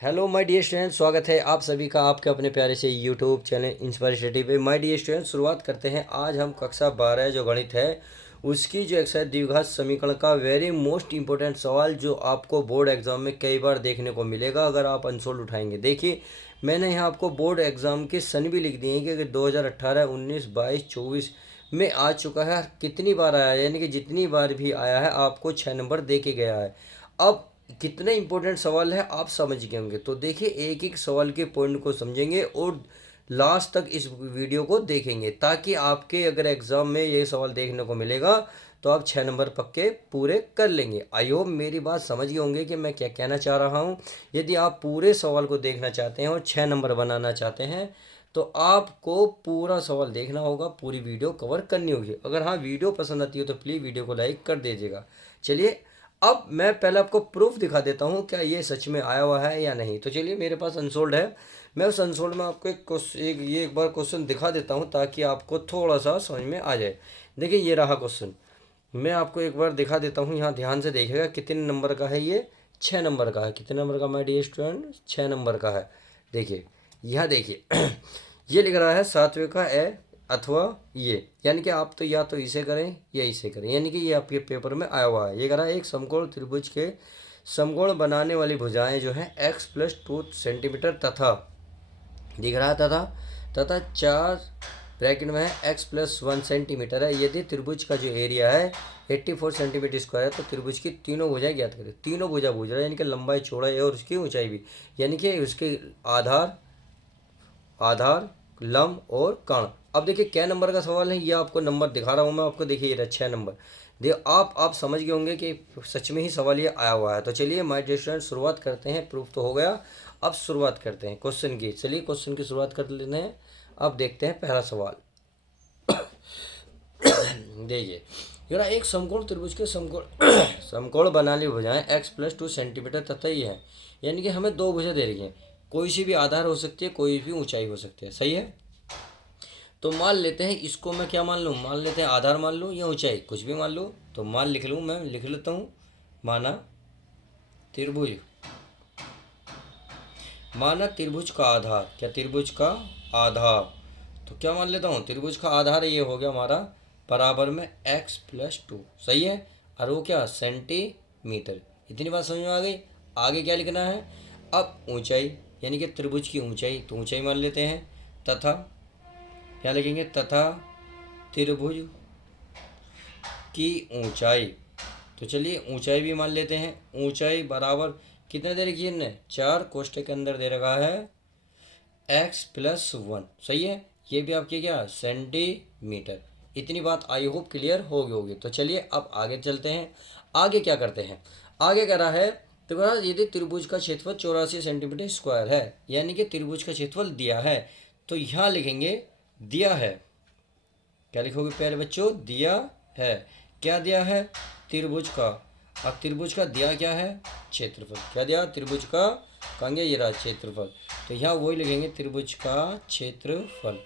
Hello my dear student, स्वागत है आप सभी का आपके अपने प्यारे से यूट्यूब चैनल इंस्पायर स्टडी पे। माय डियर स्टूडेंट, शुरुआत करते हैं। आज हम कक्षा 12 जो गणित है उसकी जो एक्सरसाइज द्विघात समीकरण का वेरी मोस्ट इंपॉर्टेंट सवाल जो आपको बोर्ड एग्जाम में कई बार देखने को मिलेगा अगर आप आंसर उठाएंगे। देखिए, मैंने यहाँ आपको बोर्ड एग्जाम के सन भी लिख दिए हैं कि 2018, 19, 22, 24 में आ चुका है। कितनी बार आया है, यानी कि जितनी बार भी आया है आपको 6 नंबर दे के गया है। अब कितने इंपॉर्टेंट सवाल है आप समझ गए होंगे, तो देखिए एक एक सवाल के पॉइंट को समझेंगे और लास्ट तक इस वीडियो को देखेंगे ताकि आपके अगर एग्जाम में ये सवाल देखने को मिलेगा तो आप 6 नंबर पक्के पूरे कर लेंगे। आई होप मेरी बात समझ गए होंगे कि मैं क्या कहना चाह रहा हूँ। यदि आप पूरे सवाल को देखना चाहते हैं और 6 नंबर बनाना चाहते हैं तो आपको पूरा सवाल देखना होगा, पूरी वीडियो कवर करनी होगी। अगर हाँ वीडियो पसंद आती हो तो प्लीज़ वीडियो को लाइक कर दीजिएगा। चलिए, अब मैं पहले आपको प्रूफ दिखा देता हूँ क्या ये सच में आया हुआ है या नहीं। तो चलिए, मेरे पास अनसोल्ड है। मैं उस अनसोल्ड में आपको एक बार क्वेश्चन दिखा देता हूँ ताकि आपको थोड़ा सा समझ में आ जाए। देखिए, ये रहा क्वेश्चन। मैं आपको एक बार दिखा देता हूँ, यहाँ ध्यान से देखिएगा कितने नंबर का है ये। 6 नंबर का है। कितने नंबर का माय डियर स्टूडेंट? 6 नंबर का है। देखिए, यहाँ देखिए ये लिख रहा है 7वें का ए अथवा ये, यानी कि आप तो या तो इसे करें या इसे करें, यानी कि ये आपके पेपर में आया हुआ है। ये कह रहा है एक समकोण त्रिभुज के समकोण बनाने वाली भुजाएं जो है x+2 सेंटीमीटर तथा दिख रहा है तथा तथा 4 ब्रैकेट में है x+1 सेंटीमीटर है। यदि त्रिभुज का जो एरिया है 84 सेंटीमीटर स्क्वायर है तो त्रिभुज की तीनों भुजाएं ज्ञात करें। तीनों भुजा पूछ रहा है, यानी कि लंबाई, चौड़ाई और उसकी ऊंचाई भी, यानी कि उसके आधार आधार लंब और कण। अब देखिए क्या नंबर का सवाल है, ये आपको नंबर दिखा रहा हूँ मैं आपको। देखिए ये 6 नंबर। देखिए आप समझ गए होंगे कि सच में ही सवाल ये आया हुआ है। तो चलिए माय डियर स्टूडेंट, शुरुआत करते हैं। प्रूफ तो हो गया, अब शुरुआत करते हैं क्वेश्चन की। चलिए क्वेश्चन की शुरुआत कर लेते हैं। अब देखते हैं पहला सवाल। देखिए, जरा एक समकोण त्रिभुज के समकोण समकोण बनाने भुजाएं x+2 सेंटीमीटर तथा ये है, यानी कि हमें दो भुजा दे रही हैं। कोई सी भी आधार हो सकती है, कोई भी ऊंचाई हो सकती है, सही है। तो मान लेते हैं इसको, मैं क्या मान लूँ, मान लेते हैं आधार मान लूँ या ऊंचाई, कुछ भी मान लूँ। तो मान लिख लूँ, मैं लिख लेता हूँ माना त्रिभुज। माना त्रिभुज का आधार, क्या त्रिभुज का आधार, तो क्या मान लेता हूँ त्रिभुज का आधार ये हो गया हमारा बराबर में x+2, सही है। और वो क्या, सेंटीमीटर। इतनी बात समझ में आ गई। आगे क्या लिखना है, अब ऊंचाई, यानी कि त्रिभुज की ऊंचाई, तो ऊंचाई मान लेते हैं। तथा क्या लिखेंगे, तथा त्रिभुज की ऊंचाई। तो चलिए ऊंचाई भी मान लेते हैं। ऊंचाई बराबर कितने दे रखी है इनने, 4, कोष्टक के अंदर दे रखा है x+1, सही है। ये भी आपके क्या, सेंटीमीटर। इतनी बात आई होप क्लियर हो गई होगी। तो चलिए अब आगे चलते हैं। आगे क्या करते हैं, आगे कह रहा है तो कह रहा है यदि त्रिभुज का क्षेत्रफल 84 सेंटीमीटर स्क्वायर है, यानी कि त्रिभुज का क्षेत्रफल दिया है, तो यहाँ लिखेंगे दिया है। क्या लिखोगे प्यारे बच्चों, दिया है। क्या दिया है, त्रिभुज का। अब त्रिभुज का दिया क्या है, क्षेत्रफल। क्या दिया, त्रिभुज का, कहेंगे ये रहा क्षेत्रफल। तो यहाँ वही लिखेंगे त्रिभुज का क्षेत्रफल।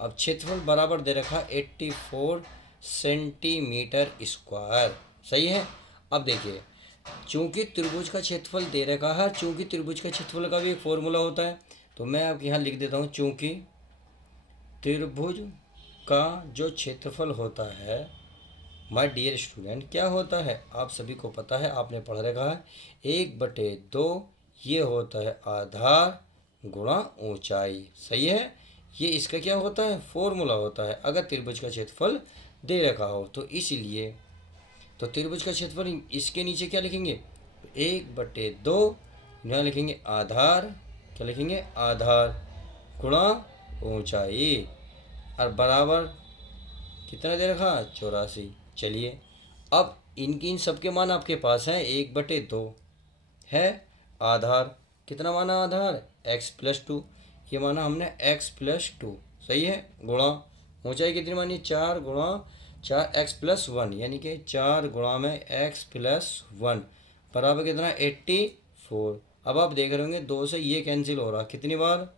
अब क्षेत्रफल बराबर दे रखा 84 सेंटीमीटर स्क्वायर, सही है। अब देखिए, चूंकि त्रिभुज का क्षेत्रफल दे रखा है, चूंकि त्रिभुज का क्षेत्रफल का भी एक फॉर्मूला होता है, तो मैं अब यहाँ लिख देता हूँ चूंकि त्रिभुज का जो क्षेत्रफल होता है माय डियर स्टूडेंट, क्या होता है आप सभी को पता है, आपने पढ़ रखा है, 1/2 ये होता है आधार गुणा ऊंचाई, सही है। ये इसका क्या होता है, फॉर्मूला होता है अगर त्रिभुज का क्षेत्रफल दे रखा हो। तो इसीलिए तो त्रिभुज का क्षेत्रफल इसके नीचे क्या लिखेंगे, 1/2 यहाँ लिखेंगे आधार, क्या लिखेंगे, आधार गुणा ऊंचाई, और बराबर कितना दे रखा, 84। चलिए अब इनकी इन सब के मान आपके पास हैं, 1/2 है आधार, कितना माना आधार, x+2, ये माना हमने x+2, सही है, गुणा ऊंचाई कितनी मानी, 4 गुणा 4 x+1, यानी कि 4 गुणा में x+1 बराबर कितना, 84। अब आप देख रहे होंगे 2 से ये कैंसिल हो रहा, कितनी बार,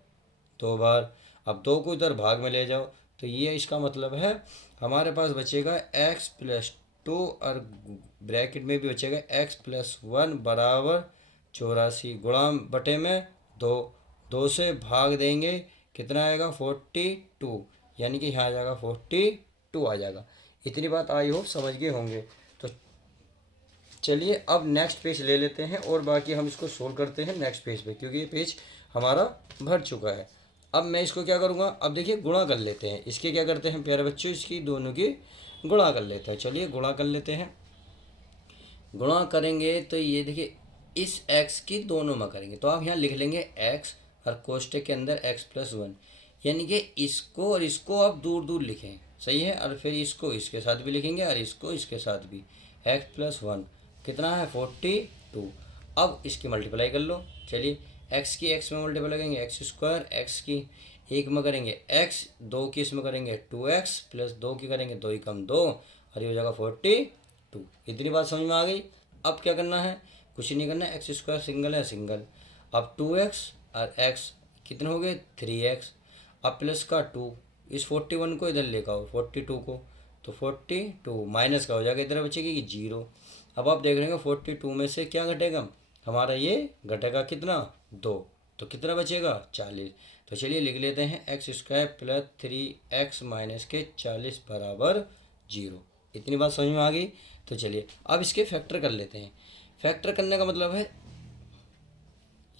2 बार। अब 2 को इधर भाग में ले जाओ, तो ये इसका मतलब है हमारे पास बचेगा x+2 और ब्रैकेट में भी बचेगा x+1 बराबर 84 गुणा बटे में 2, 2 से भाग देंगे, कितना आएगा 42, यानी कि यहाँ आ जाएगा 42 आ जाएगा। इतनी बात आई होप समझ गए होंगे। तो चलिए अब नेक्स्ट पेज ले लेते हैं और बाकी हम इसको सोल्व करते हैं नेक्स्ट पेज पे, क्योंकि ये पेज हमारा भर चुका है। अब मैं इसको क्या करूँगा, अब देखिए गुणा कर लेते हैं। इसके क्या करते हैं प्यारे बच्चों, इसकी दोनों की गुणा कर लेते हैं। चलिए गुणा कर लेते हैं। गुणा करेंगे तो ये देखिए इस x की दोनों में करेंगे तो आप यहाँ लिख लेंगे x और कोष्टक के अंदर x+1, यानी कि इसको और इसको आप दूर दूर लिखें, सही है। और फिर इसको इसके साथ भी लिखेंगे और इसको इसके साथ भी, x+1 कितना है 42। अब इसकी मल्टीप्लाई कर लो। चलिए x की x में मल्टीप्लाई करेंगे x², x की 1 में करेंगे x, 2 की इसमें करेंगे 2x प्लस 2 की करेंगे 2 ही कम 2 और ये हो जाएगा 42। इतनी बात समझ में आ गई। अब क्या करना है, कुछ नहीं करना है, x² सिंगल है सिंगल। अब 2x और x कितने हो गए 3x, अब प्लस का 2, इस 41 को इधर लेकर आओ 42 को, तो 42 माइनस का हो जाएगा, इधर बचेगी कि 0। अब आप देख रहे हैं 42 में से क्या घटेगा हमारा, ये घटेगा कितना 2, तो कितना बचेगा 40। तो चलिए लिख लेते हैं x² प्लस 3x माइनस के 40 बराबर 0। इतनी बात समझ में आ गई। तो चलिए अब इसके फैक्टर कर लेते हैं। फैक्टर करने का मतलब है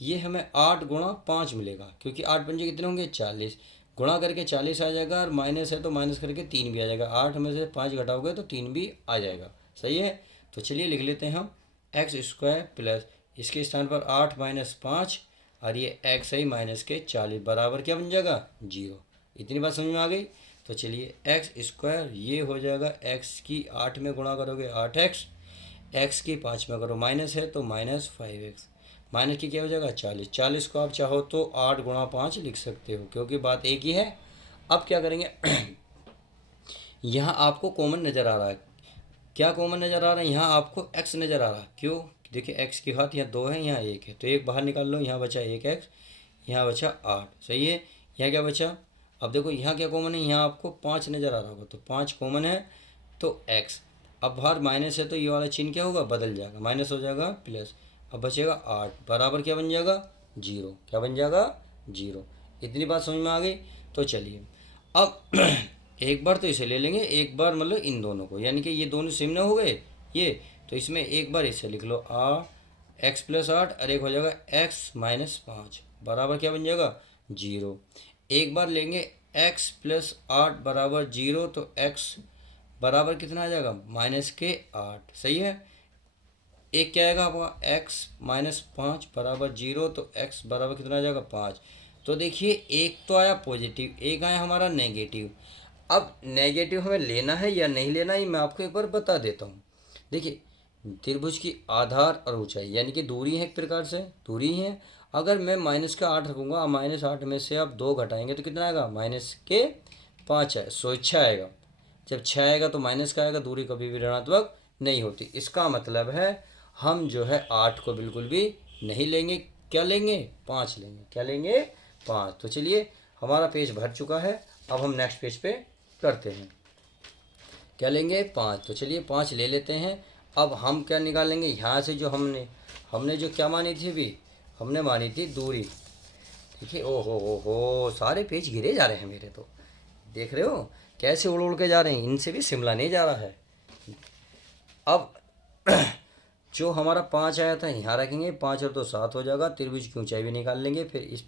ये हमें 8 गुणा 5 मिलेगा, क्योंकि 8 पंजे कितने होंगे 40, गुणा करके 40 आ जाएगा और माइनस है तो माइनस करके 3 भी आ जाएगा। 8 में से 5 घटाओगे तो 3 भी आ जाएगा, सही है। तो चलिए लिख लेते हैं हम x² प्लस इसके स्थान पर 8 माइनस 5 और ये x आई माइनस के 40 बराबर क्या बन जाएगा 0। इतनी बात समझ में आ गई। तो चलिए x² ये हो जाएगा x की 8 में गुणा करोगे 8x, x की 5 में करो माइनस है तो माइनस 5x, माइनस की क्या हो जाएगा 40। 40 को आप चाहो तो 8 गुणा 5 लिख सकते हो, क्योंकि बात एक ही है। अब क्या करेंगे यहाँ आपको कॉमन नज़र आ रहा है, क्या कॉमन नज़र आ रहा है, यहाँ आपको x नज़र आ रहा है। क्यों, देखिए x की घात यहाँ 2 है यहाँ 1 है, तो 1 बाहर निकाल लो, यहाँ बचा 1x, यहाँ बचा 8, सही है। यहाँ क्या बचा, अब देखो यहाँ क्या कॉमन है, यहाँ आपको 5 नज़र आ रहा होगा, तो 5 कॉमन है तो x। अब बाहर माइनस है तो ये वाला चिन्ह क्या होगा बदल जाएगा, माइनस हो जाएगा प्लस, अब बचेगा 8 बराबर क्या बन जाएगा 0, क्या बन जाएगा 0। इतनी बात समझ में आ गई। तो चलिए अब एक बार तो इसे ले लेंगे, एक बार मतलब इन दोनों को, यानी कि ये दोनों सेम ना हो गए ये, तो इसमें एक बार इसे लिख लो x+8 और एक हो जाएगा x-5 बराबर क्या बन जाएगा 0। एक बार लेंगे x+8 बराबर 0, तो x बराबर कितना आ जाएगा माइनस के 8, सही है। एक क्या आएगा आपका x-5 बराबर 0, तो x बराबर कितना आ जाएगा 5। तो देखिए एक तो आया पॉजिटिव, एक आया हमारा नेगेटिव। अब नेगेटिव हमें लेना है या नहीं लेना है मैं आपको एक बार बता देता हूँ। देखिए त्रिभुज की आधार और ऊंचाई यानी कि दूरी है, एक प्रकार से दूरी है। अगर मैं माइनस का 8 रखूँगा, -8 में से आप 2 घटाएंगे तो कितना आएगा -5 है, 6 आएगा। जब 6 आएगा तो माइनस का आएगा, दूरी कभी भी ऋणात्मक नहीं होती। इसका मतलब है हम जो है 8 को बिल्कुल भी नहीं लेंगे, क्या लेंगे 5 लेंगे, क्या लेंगे 5। तो चलिए हमारा पेज भर चुका है, अब हम नेक्स्ट पेज पे करते हैं। क्या लेंगे 5, तो चलिए 5 ले लेते हैं। अब हम क्या निकालेंगे यहाँ से, जो हमने जो क्या मानी थी अभी, हमने मानी थी दूरी। देखिए ओ हो सारे पेज गिरे जा रहे हैं मेरे, तो देख रहे हो कैसे उड़ उड़ के जा रहे हैं, इनसे भी शिमला नहीं जा रहा है। अब जो हमारा 5 आया था यहाँ रखेंगे, 5 और 2 7 हो जाएगा। त्रिभुज की ऊंचाई भी निकाल लेंगे, फिर इस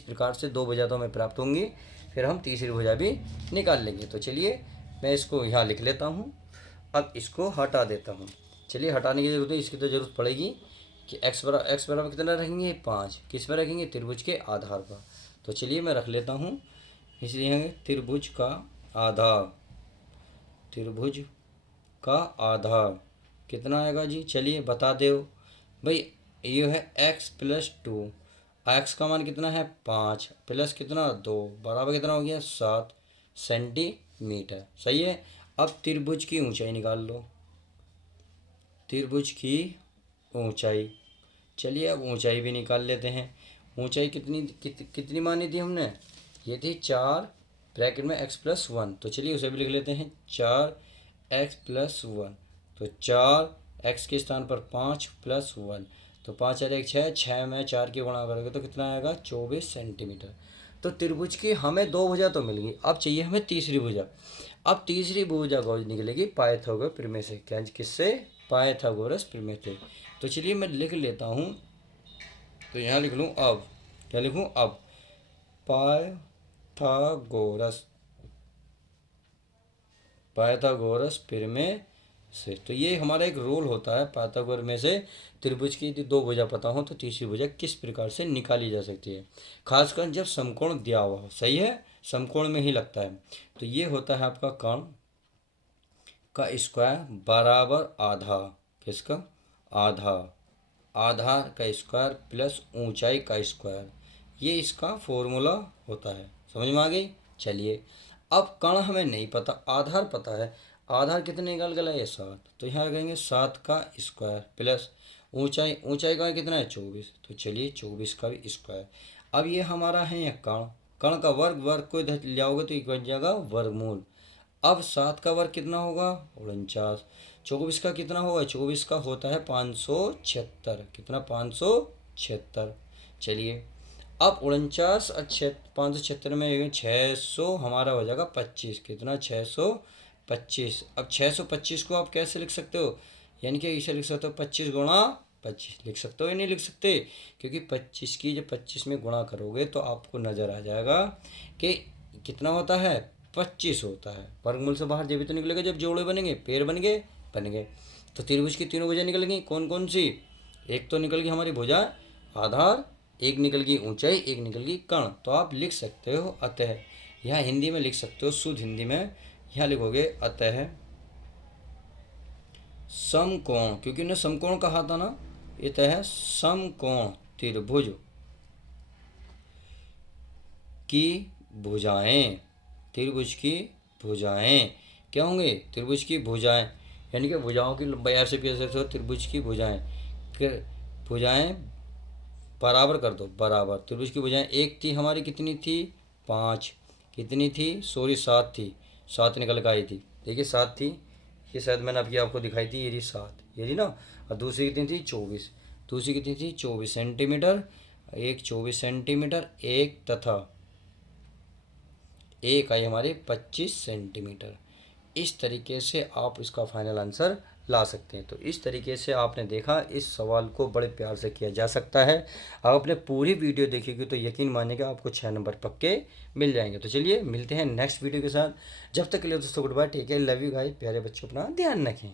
प्रकार से 2 भुजा तो हमें प्राप्त होंगी, फिर हम तीसरी भुजा भी निकाल लेंगे। तो चलिए मैं इसको यहाँ लिख लेता हूँ, अब इसको हटा देता हूँ। चलिए हटाने की जरूरत है, इसकी तो ज़रूरत पड़ेगी कि x बराबर कितना रखेंगे 5, किस पर रखेंगे त्रिभुज के आधार पर। तो चलिए मैं रख लेता हूँ, इसलिए त्रिभुज का आधार, त्रिभुज का आधार कितना आएगा जी, चलिए बता दो भाई। ये है x+2, x का मान कितना है 5 प्लस कितना 2 बराबर कितना हो गया 7 सेंटीमीटर, सही है। अब त्रिभुज की ऊंचाई निकाल लो, त्रिभुज की ऊंचाई। चलिए अब ऊंचाई भी निकाल लेते हैं। ऊंचाई कितनी मानी थी हमने, ये थी 4 ब्रैकेट में x+1, तो चलिए उसे भी लिख लेते हैं 4x+1, तो 4 x के स्थान पर 5 + 1, तो 5 और 1 6, 6 में 4 की गुणा करोगे तो कितना आएगा 24 सेंटीमीटर। तो त्रिभुज की हमें 2 भुजा तो मिल गई, अब चाहिए हमें तीसरी भुजा। अब तीसरी भुजा कौन निकलेगी, पाइथागोरस प्रमेय से। क्या किससे, पाइथागोरस प्रमेय से। तो चलिए मैं लिख लेता हूँ, तो यहाँ लिख लूँ अब, क्या लिखूँ अब, पाइथागोरस, पाइथागोरस प्रमेय से। तो ये हमारा एक रूल होता है पाइथागोरस में से, त्रिभुज की यदि 2 भुजा पता हो तो तीसरी भुजा किस प्रकार से निकाली जा सकती है, खासकर जब समकोण दिया हुआ हो। सही है, समकोण में ही लगता है। तो ये होता है आपका कर्ण का स्क्वायर बराबर आधा, किसका, आधा, आधार का स्क्वायर प्लस ऊंचाई का स्क्वायर, ये इसका फॉर्मूला होता है। समझ में आ गई। चलिए अब कर्ण हमें नहीं पता, आधार पता है। आधार कितने निकल गया है, 7। तो यहाँ कहेंगे 7 का स्क्वायर प्लस ऊंचाई, ऊंचाई का कितना है 24। तो चलिए 24 का भी स्क्वायर। अब ये हमारा है यह कर्ण, कर्ण का वर्ग, वर्ग को इधर ले आओगे तो एक बन जाएगा वर्गमूल। अब 7 का वर्ग कितना होगा 49, 24 का कितना होगा, 24 का होता है 576, कितना 576। चलिए अब 49 और 576 में 600 हमारा हो जाएगा 25, कितना 625। अब 625 को आप कैसे लिख सकते हो, यानी कि इसे लिख सकते हो 25 गुणा 25, लिख सकते हो या नहीं लिख सकते, क्योंकि 25 की जब 25 में गुणा करोगे तो आपको नज़र आ जाएगा कि कितना होता है 25 होता है। वर्गमूल से बाहर जब भी तो निकलेगा जब जोड़े बनेंगे, पेड़ बन गए, बन गए। तो त्रिभुज की तीनों भुजा निकल गई, कौन कौन सी, एक तो निकल गई हमारी भुजा आधार, एक निकल गई ऊंचाई, एक निकल गई कर्ण। तो आप लिख सकते हो अतः, यहाँ हिंदी में लिख सकते हो, शुद्ध हिंदी में यहाँ लिखोगे अतः समकोण, क्योंकि उन्हें समकोण कहा था ना, अतः समकोण त्रिभुज की भुजाएं, त्रिभुज की भुजाएं क्या होंगे, त्रिभुज की भुजाएं, यानी कि भुजाओं की लंबाई ऐसे भी ऐसे हो, त्रिभुज की भुजाएं, भुजाएं बराबर कर दो, बराबर। त्रिभुज की भुजाएं एक थी हमारी, कितनी थी 5, कितनी थी सॉरी 7 थी, 7 निकल कर आई थी, देखिए 7 थी, ये शायद मैंने अभी आपको दिखाई थी, ये रही 7, ये रही ना। और दूसरी कितनी थी 24, दूसरी कितनी थी 24 सेंटीमीटर, एक 24 सेंटीमीटर, एक तथा एक आई हमारे 25 सेंटीमीटर। इस तरीके से आप इसका फाइनल आंसर ला सकते हैं। तो इस तरीके से आपने देखा, इस सवाल को बड़े प्यार से किया जा सकता है। आप अपने पूरी वीडियो देखिएगी तो यकीन मानिएगा आपको 6 नंबर पक्के मिल जाएंगे। तो चलिए मिलते हैं नेक्स्ट वीडियो के साथ, जब तक के लिए दोस्तों good bye, take care, love you guys, प्यारे बच्चों अपना ध्यान रखें।